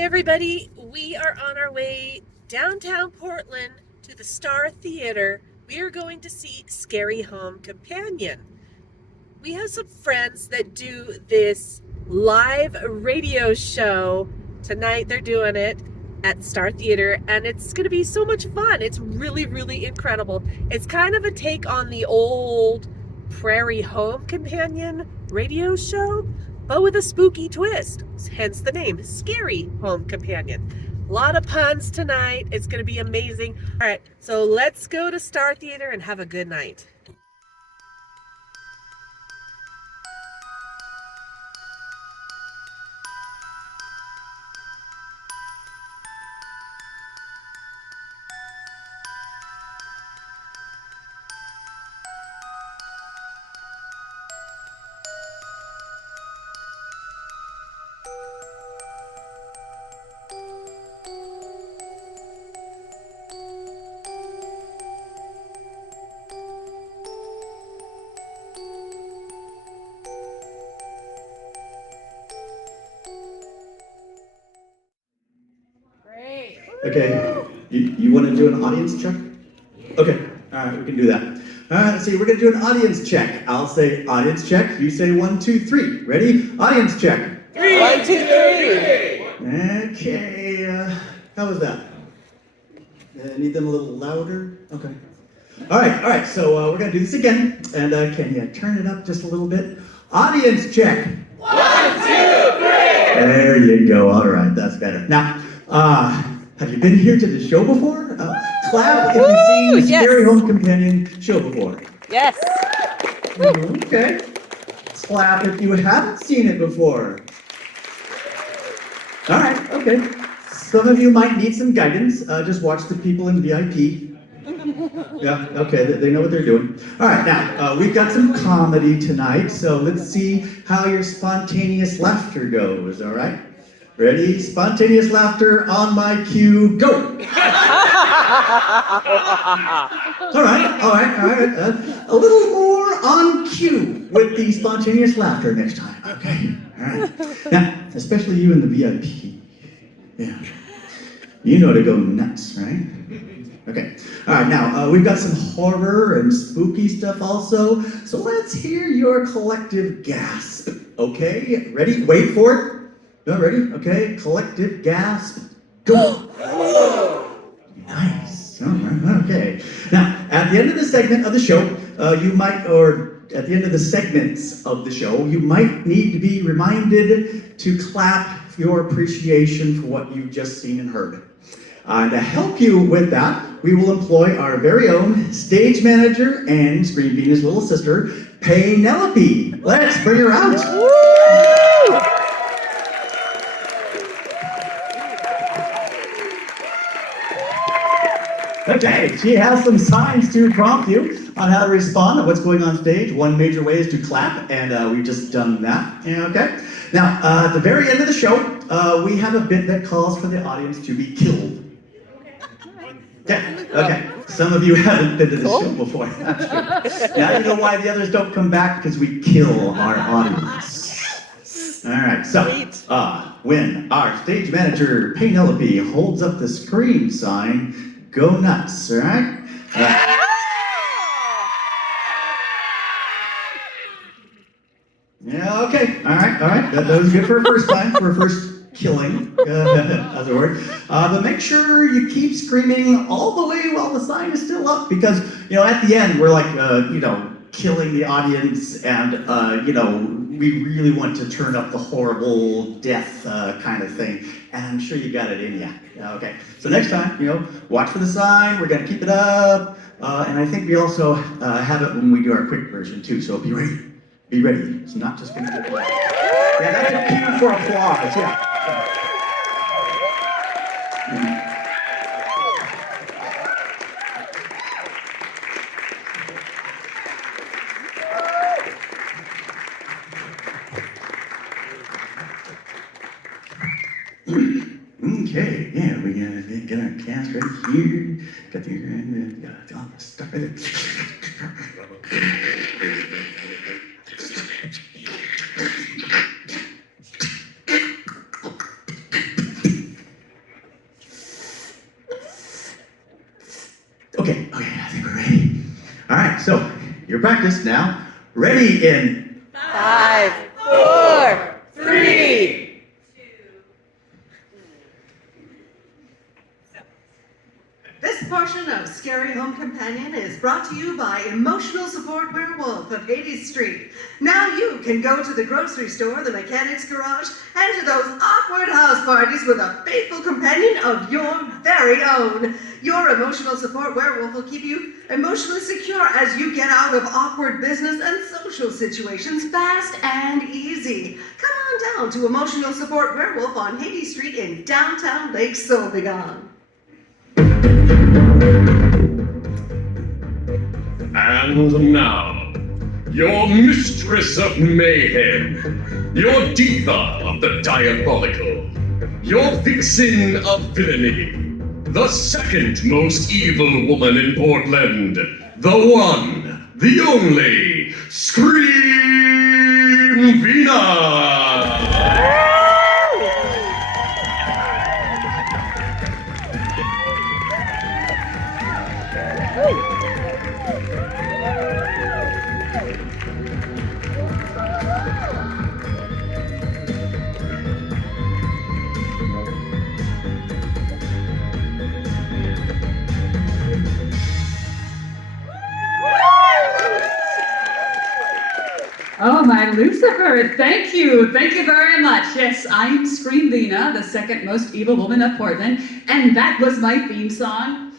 everybody. We are on our way downtown Portland to the Star Theater. We are going to see Scary Home Companion. We have some friends that do this live radio show. Tonight they're doing it at Star Theater, and it's going to be so much fun. It's really, really incredible. It's kind of a take on the old Prairie Home Companion radio show, but with a spooky twist, hence the name, Scary Home Companion. A lot of puns tonight. It's going to be amazing. All right, so let's go to Star Theater and have a good night. Okay, you want to do an audience check? Okay, all right, we can do that. All right, so we're going to do an audience check. I'll say audience check, you say 1, 2, 3. Ready? Audience check. 3, 1, 2, 3. Okay, how was that? Need them a little louder? Okay. All right, so we're going to do this again. And can you turn it up just a little bit? Audience check. 1, 2, 3. There you go, all right, that's better. Now, have you been here to the show before? Clap if you've seen the Scary Home Companion show before. Yes. Okay. Clap if you haven't seen it before. All right, okay. Some of you might need some guidance. Just watch the people in VIP. Yeah, okay, they know what they're doing. All right, now, we've got some comedy tonight, so let's see how your spontaneous laughter goes, all right? Ready? Spontaneous laughter on my cue, go! All right. A little more on cue with the spontaneous laughter next time, okay? All right. Now, especially you in the VIP. Yeah. You know to go nuts, right? Okay. All right, now, we've got some horror and spooky stuff also, so let's hear your collective gasp, okay? Ready? Wait for it. Ready? Okay, collective gasp, go! Nice, all right, okay. Now, at the end of the segment of the show, at the end of the segments of the show, you might need to be reminded to clap your appreciation for what you've just seen and heard. To help you with that, we will employ our very own stage manager and Screen Venus' little sister, Penelope. Let's bring her out. Woo! Okay, she has some signs to prompt you on how to respond to what's going on stage. One major way is to clap, and we've just done that. Okay. Now, at the very end of the show, we have a bit that calls for the audience to be killed. Okay. Some of you haven't been to this show before. That's good. Now you know why the others don't come back, because we kill our audience. All right, so when our stage manager, Penelope, holds up the scream sign, go nuts, all right? Yeah, okay, all right. That was good for a first time, for a first killing, as it were. But make sure you keep screaming all the way while the sign is still up, because, at the end, we're like, killing the audience, and, we really want to turn up the horrible death kind of thing. And I'm sure you got it in you. Okay, so next time, watch for the sign. We're gonna keep it up, and I think we also have it when we do our quick version too. So be ready. Be ready. It's not just gonna be. Yeah, that's a cue for applause. Yeah. Okay, yeah, we get our cast right here. Got all the stuff in it. Okay, I think we're ready. All right, so your practice now. Ready in 5, 4, 3. This portion of Scary Home Companion is brought to you by Emotional Support Werewolf of Hades Street. Now you can go to the grocery store, the mechanic's garage, and to those awkward house parties with a faithful companion of your very own. Your Emotional Support Werewolf will keep you emotionally secure as you get out of awkward business and social situations fast and easy. Come on down to Emotional Support Werewolf on Hades Street in downtown Lake Solbegon. And now, your mistress of mayhem, your diva of the diabolical, your vixen of villainy, the second most evil woman in Portland, the one, the only, Scream Vina! Oh, my Lucifer, thank you. Thank you very much. Yes, I'm Scream Vina, the second most evil woman of Portland, and that was my theme song.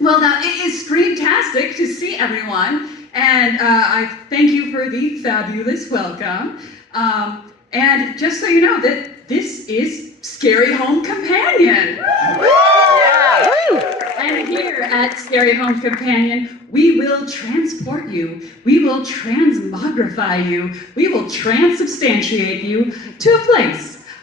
Well, now, it is screamtastic to see everyone, and I thank you for the fabulous welcome. And just so you know that this is Scary Home Companion. Yeah! Woo! And here at Scary Home Companion, we will transport you, we will transmogrify you, we will transubstantiate you to a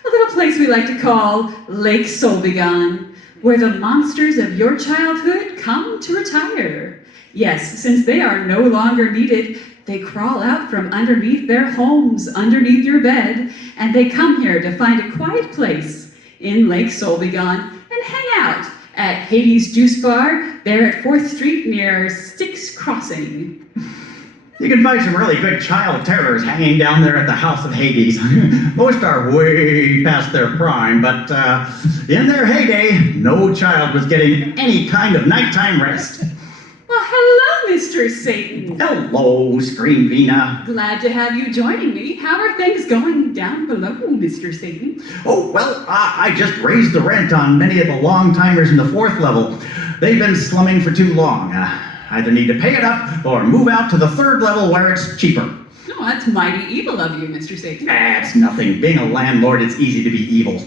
little place we like to call Lake Solbegon, where the monsters of your childhood come to retire. Yes, since they are no longer needed, they crawl out from underneath their homes, underneath your bed, and they come here to find a quiet place in Lake Solbegon and hang out at Hades Juice Bar, there at 4th Street near Styx Crossing. You can find some really good child terrors hanging down there at the House of Hades. Most are way past their prime, but in their heyday, no child was getting any kind of nighttime rest. Well, hello, Mr. Satan. Hello, Scream Vina. Glad to have you joining me. How are things going down below, Mr. Satan? Oh, well, I just raised the rent on many of the long-timers in the 4th level. They've been slumming for too long. Either need to pay it up or move out to the 3rd level where it's cheaper. Oh, that's mighty evil of you, Mr. Satan. That's nothing. Being a landlord, it's easy to be evil.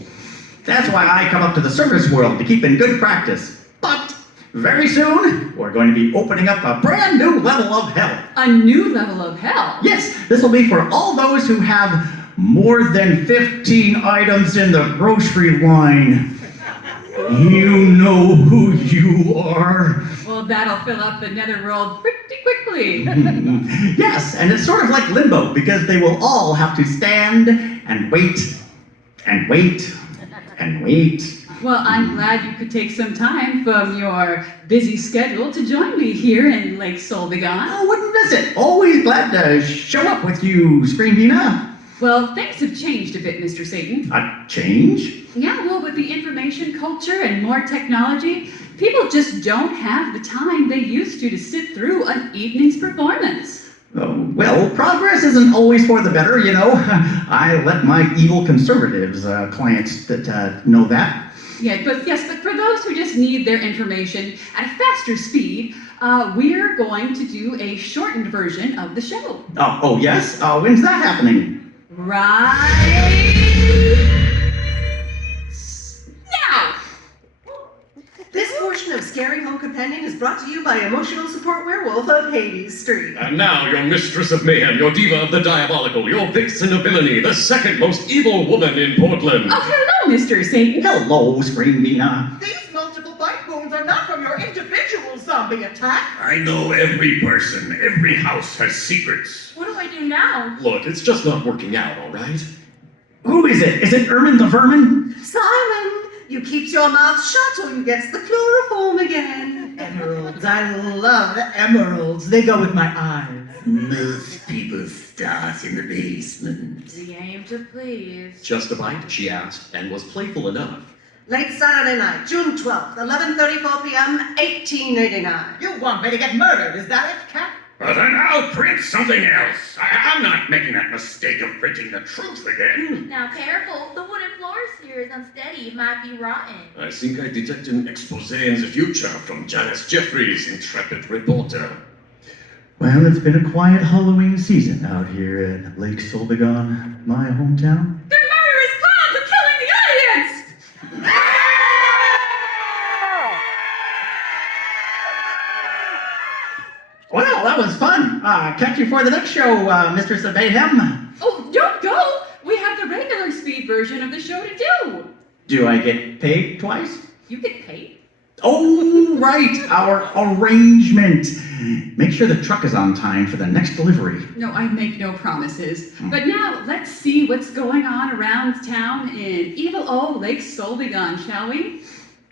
That's why I come up to the service world to keep in good practice. But very soon, we're going to be opening up a brand new level of hell. A new level of hell? Yes, this will be for all those who have more than 15 items in the grocery line. You know who you are. Well, that'll fill up the netherworld pretty quickly. Yes, and it's sort of like limbo, because they will all have to stand and wait, and wait, and wait. Well, I'm glad you could take some time from your busy schedule to join me here in Lake Solbegon. Oh, wouldn't miss it. Always glad to show up with you, Scream Vina. Well, things have changed a bit, Mr. Satan. A change? Yeah, well, with the information culture and more technology, people just don't have the time they used to sit through an evening's performance. Well, progress isn't always for the better, you know. I let my evil conservatives clients that know that. Yeah, but for those who just need their information at a faster speed, we're going to do a shortened version of the show. Oh yes? When's that happening? Right now! This portion of Scary Home Companion is brought to you by Emotional Support Werewolf of Hades Street. And now, your mistress of mayhem, your diva of the diabolical, your vixen of villainy, the second most evil woman in Portland. Oh, hello, Mr. Satan. Hello, Scream Vina. These multiple bite wounds are not from your individual zombie attack. I know every person, every house has secrets. What do I do now? Look, it's just not working out, all right? Who is it? Is it Ermin the Vermin? Simon, you keeps your mouth shut or you gets the chloroform again. And emeralds. I love emeralds. They go with my eyes. Most people start in the basement. The aim to please. Just a bite, she asked, and was playful enough. Late Saturday night, June 12th, 11:34 p.m., 1889. You want me to get murdered, is that it, Cap? Well, then I'll print something else. I'm not making that mistake of printing the truth again. Now careful, the wooden floors here is unsteady. It might be rotten. I think I detect an expose in the future from Janice Jeffries, intrepid reporter. Well, it's been a quiet Halloween season out here at Lake Solbegon, my hometown. The murderous clowns are killing the audience! Well, that was fun. Catch you for the next show, Mistress of Mayhem. Oh, don't go! We have the regular speed version of the show to do. Do I get paid twice? You get paid. Oh, right, our arrangement. Make sure the truck is on time for the next delivery. No, I make no promises. But now, let's see what's going on around town in evil old Lake Solbegon, shall we?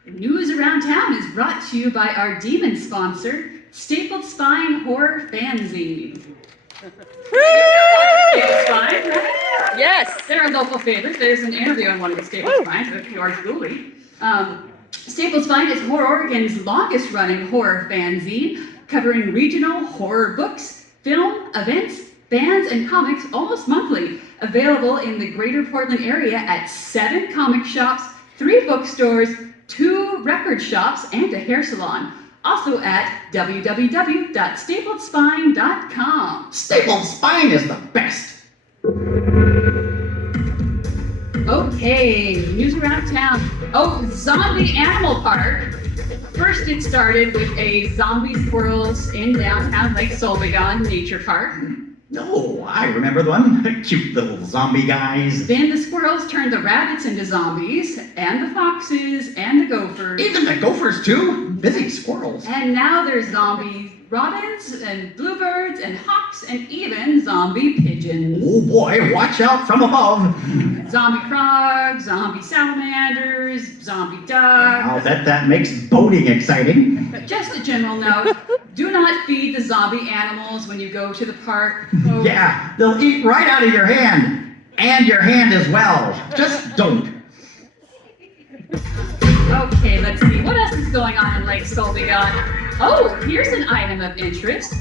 The news around town is brought to you by our demon sponsor, Stapled Spine Horror Fanzine. Stapled Spine, right? Yes. They're a local favorite. There's an interview on one of the Stapled Spines with George Dooley. Stapled Spine is Horror Oregon's longest running horror fanzine, covering regional horror books, film, events, bands, and comics almost monthly. Available in the greater Portland area at 7 comic shops, 3 bookstores, 2 record shops, and a hair salon. Also at www.stapledspine.com. Stapled Spine is the best. Okay, news around town. Oh, Zombie Animal Park. First it started with a zombie squirrels in downtown Lake Solbegon Nature Park. No, I remember the one. Cute little zombie guys. Then the squirrels turned the rabbits into zombies, and the foxes, and the gophers. Even the gophers, too. Busy squirrels. And now there's zombie robins, and bluebirds, and hawks, and even zombie pigeons. Oh boy, watch out from above. Zombie frogs, zombie salamanders, zombie ducks. I'll bet that makes boating exciting. But just a general note, do not feed the zombie animals when you go to the park. Oh, Yeah, they'll eat right out of your hand. And your hand as well. Just don't. Okay, let's see. What else is going on in Lake Solbegon? Oh, here's an item of interest.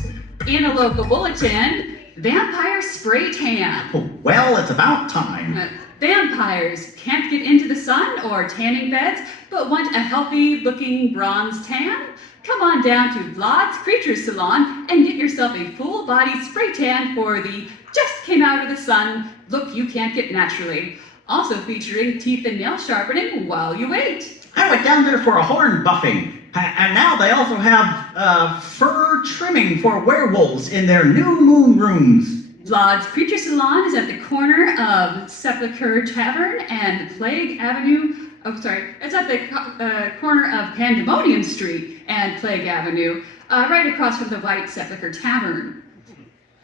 In a local bulletin, vampire spray tan. Well, it's about time. Vampires can't get into the sun or tanning beds, but want a healthy-looking bronze tan? Come on down to Vlad's Creature Salon and get yourself a full-body spray tan for the just came out of the sun look you can't get naturally. Also featuring teeth and nail sharpening while you wait. I went down there for a horn buffing. And now they also have fur trimming for werewolves in their new moon rooms. Vlad's Creature Salon is at the corner of Sepulchre Tavern and Plague Avenue. It's at the corner of Pandemonium Street and Plague Avenue, right across from the White Sepulchre Tavern.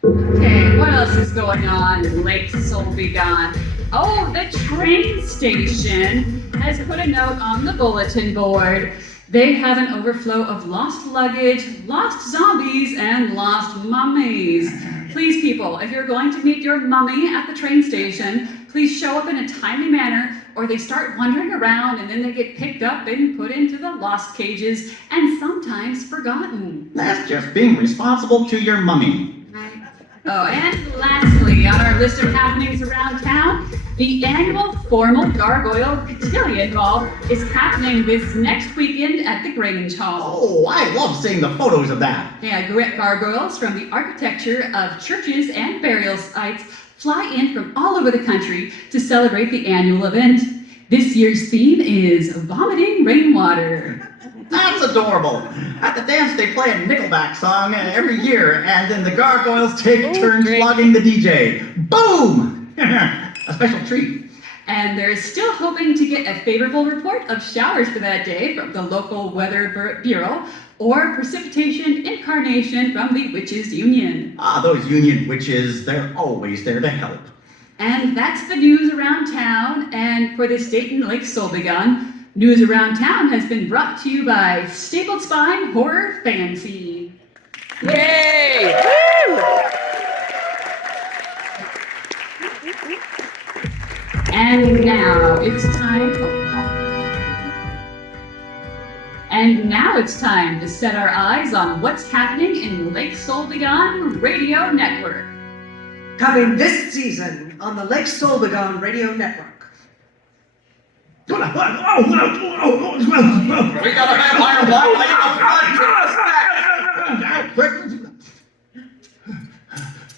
Okay, what else is going on in Lake Solbegon? Oh, the train station has put a note on the bulletin board. They have an overflow of lost luggage, lost zombies, and lost mummies. Please, people, if you're going to meet your mummy at the train station, please show up in a timely manner, or they start wandering around and then they get picked up and put into the lost cages and sometimes forgotten. That's just being responsible to your mummy. Oh, and lastly, on our list of happenings around town, the annual formal Gargoyle Cotillion Ball is happening this next weekend at the Grange Hall. Oh, I love seeing the photos of that. Yeah, gargoyles from the architecture of churches and burial sites fly in from all over the country to celebrate the annual event. This year's theme is vomiting rainwater. That's adorable. At the dance, they play a Nickelback song every year, and then the gargoyles take turns flogging the DJ. Boom! A special treat. And they're still hoping to get a favorable report of showers for that day from the local weather bureau, or precipitation incarnation from the Witches Union. Ah, those union witches, they're always there to help. And that's the news around town, and for this date in Lake Solbegon, News Around Town has been brought to you by Stapled Spine Horror Fancy. Yay! And now it's time. And now it's time to set our eyes on what's happening in Lake Solbegon Radio Network. Coming this season on the Lake Solbegon Radio Network. We gotta have higher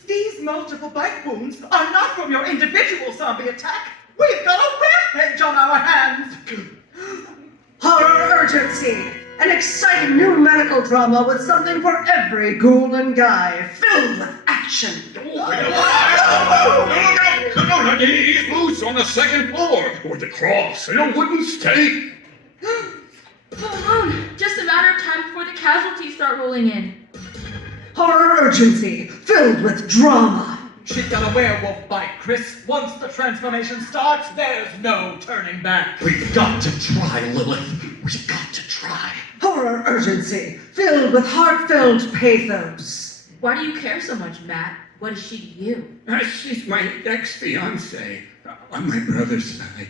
These multiple bite wounds are not from your individual zombie attack. We've got a rampage on our hands. Horror Urgency, an exciting new medical drama with something for every ghoul and guy, filled with action. He's loose on the second floor with the cross and a wooden stake. Full moon. Just a matter of time before the casualties start rolling in. Horror Urgency, filled with drama. She's got a werewolf bite, Chris. Once the transformation starts, there's no turning back. We've got to try, Lilith. We've got to try. Horror Urgency, filled with heartfelt pathos. Why do you care so much, Matt? What is she to you? She's my ex-fiancée on my brother's side.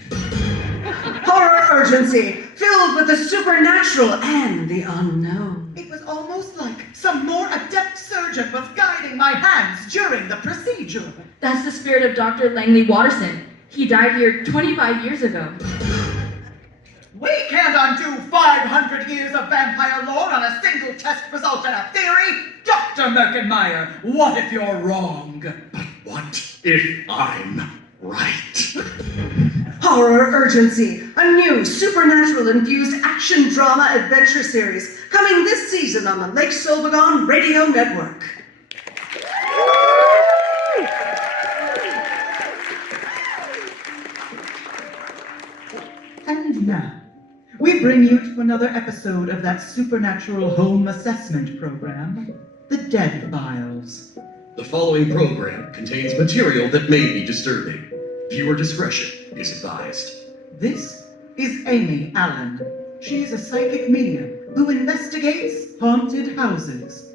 Horror Urgency, filled with the supernatural and the unknown. It was almost like some more adept surgeon was guiding my hands during the procedure. That's the spirit of Dr. Langley Watterson. He died here 25 years ago. We can't undo 500 years of vampire lore on a single test result and a theory. Dr. Merkenmeyer, what if you're wrong? But what if I'm right? Horror Urgency, a new supernatural-infused action drama adventure series coming this season on the Lake Solbegon Radio Network. And now, we bring you to another episode of that supernatural home assessment program, The Dead Files. The following program contains material that may be disturbing. Viewer discretion is advised. This is Amy Allen. She is a psychic medium who investigates haunted houses.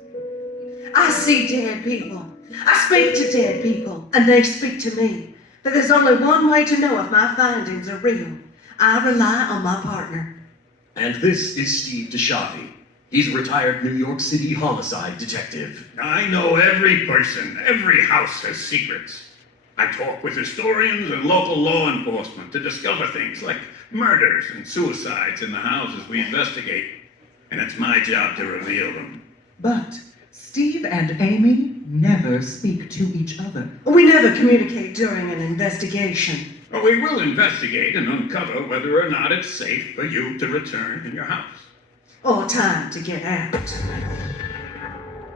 I see dead people. I speak to dead people, and they speak to me. But there's only one way to know if my findings are real. I rely on my partner. And this is Steve DeShavi. He's a retired New York City homicide detective. I know every person. Every house has secrets. I talk with historians and local law enforcement to discover things like murders and suicides in the houses we investigate. And it's my job to reveal them. But Steve and Amy never speak to each other. We never communicate during an investigation. But we will investigate and uncover whether or not it's safe for you to return in your house. Or time to get out.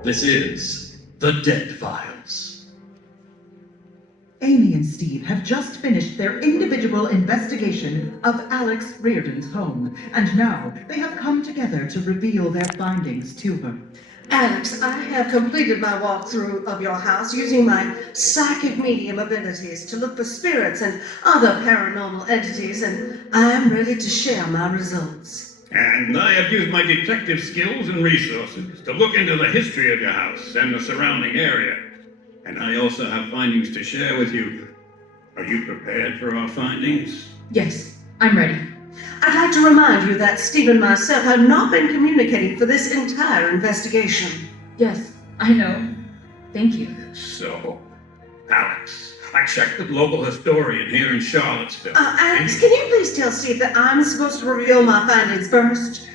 This is The Dead Files. Amy and Steve have just finished their individual investigation of Alex Reardon's home, and now they have come together to reveal their findings to her. Alex, I have completed my walkthrough of your house using my psychic medium abilities to look for spirits and other paranormal entities, and I'm ready to share my results. And I have used my detective skills and resources to look into the history of your house and the surrounding area. And I also have findings to share with you. Are you prepared for our findings? Yes, I'm ready. I'd like to remind you that Steve and myself have not been communicating for this entire investigation. Yes, I know. Thank you. So, Alex, I checked with local historian here in Charlottesville. Alex, can you please tell Steve that I'm supposed to reveal my findings first?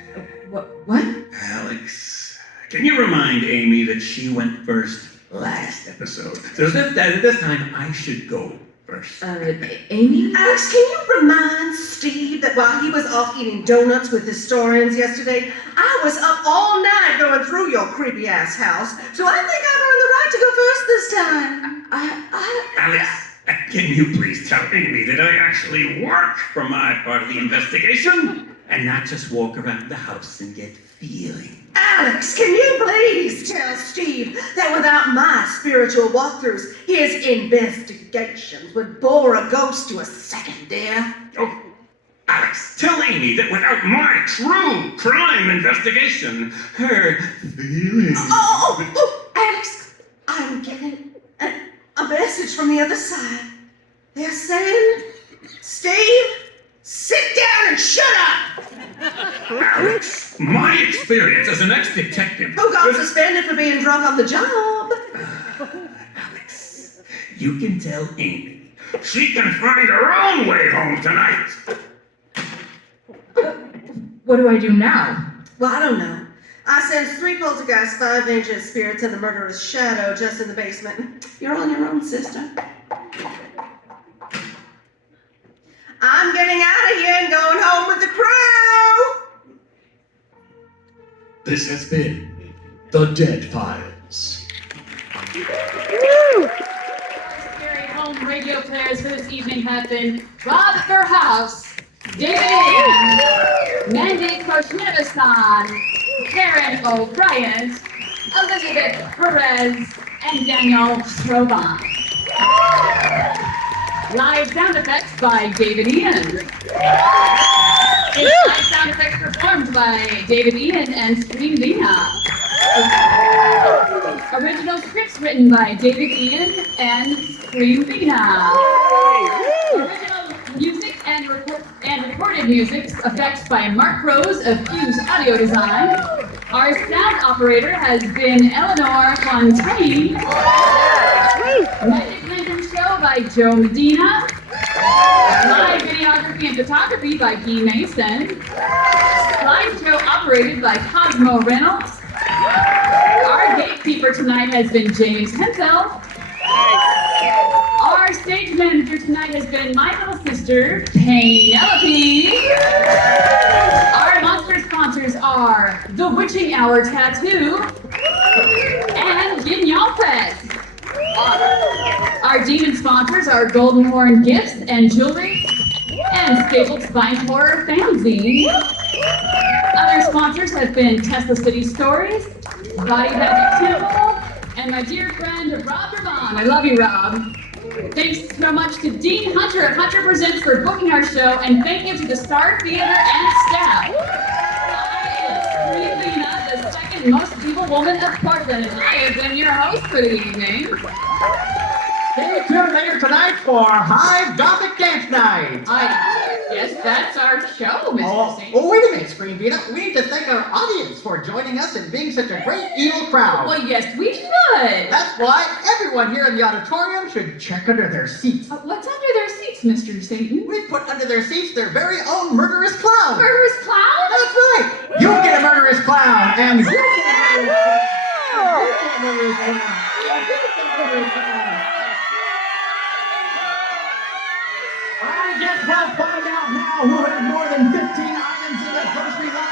What? Alex, can you remind Amy that she went first last episode? So this time I should go first. Amy? Alex, can you remind Steve that while he was off eating donuts with historians yesterday, I was up all night going through your creepy ass house, so I think I've earned the right to go first this time. Alex, can you please tell Amy that I actually work for my part of the investigation and not just walk around the house and get feelings? Alex, can you please tell Steve that without my spiritual walkthroughs, his investigations would bore a ghost to a second death? Oh, Alex, tell Amy that without my true crime investigation, her feelings... Alex, I'm getting a message from the other side. They're saying, Steve, sit down and shut up! Alex, my experience as an ex-detective... Who got suspended for being drunk on the job? Alex, you can tell Amy. She can find her own way home tonight. What do I do now? Well, I don't know. I sensed 3 poltergeists, 5 ancient spirits, and a murderous shadow just in the basement. You're on your own, sister. I'm getting out of here and going home with the crew! This has been The Dead Files. Scary home radio players for this evening have been Rob Verhouse, David Ian, Mandy Koshnevasan, Karen O'Brien, Elizabeth Perez, and Daniel Stroban. Live sound effects by David Ian. Live sound effects performed by David Ian and Scream Lena. Original scripts written by David Ian and Scream Lena. Original music and recorded music effects by Mark Rose of Fuse Audio Design. Our sound operator has been Eleanor Fontaine. Magic Lantern Show by Joe Medina. Live videography and photography by Guy Mason. Slideshow operated by Cosmo Reynolds. Our gatekeeper tonight has been James Hempel. Our stage manager tonight has been my little sister, Penelope. Our monster sponsors are The Witching Hour Tattoo and Yin Yang Fest. Our demon sponsors are Golden Horn Gifts and Jewelry and Stapled Spine Horror Fanzine. Other sponsors have been Tesla City Stories, Body Magic Temple, and my dear friend Rob Dervon. I love you, Rob. Thanks so much to Dean Hunter at Hunter Presents for booking our show, and thank you to the Star Theater and staff. I am Lena, the second most evil woman of Portland, and I have been your host for the evening. Stay tuned later tonight for High Gothic Dance Night. Yes, that's our show, Mr. Saint. Oh, wait a minute, Screen Vita. We need to thank our audience for joining us and being such a great evil crowd. Well, yes, we should. That's why everyone here in the auditorium should check under their seats. What's under their seats, Mr. Satan? We've put under their seats their very own murderous clown. Murderous clown? That's right. You get a murderous clown, and you get a murderous clown. You get a murderous clown. You get a murderous clown. I guess we'll find out now who has more than 15 items in the grocery line.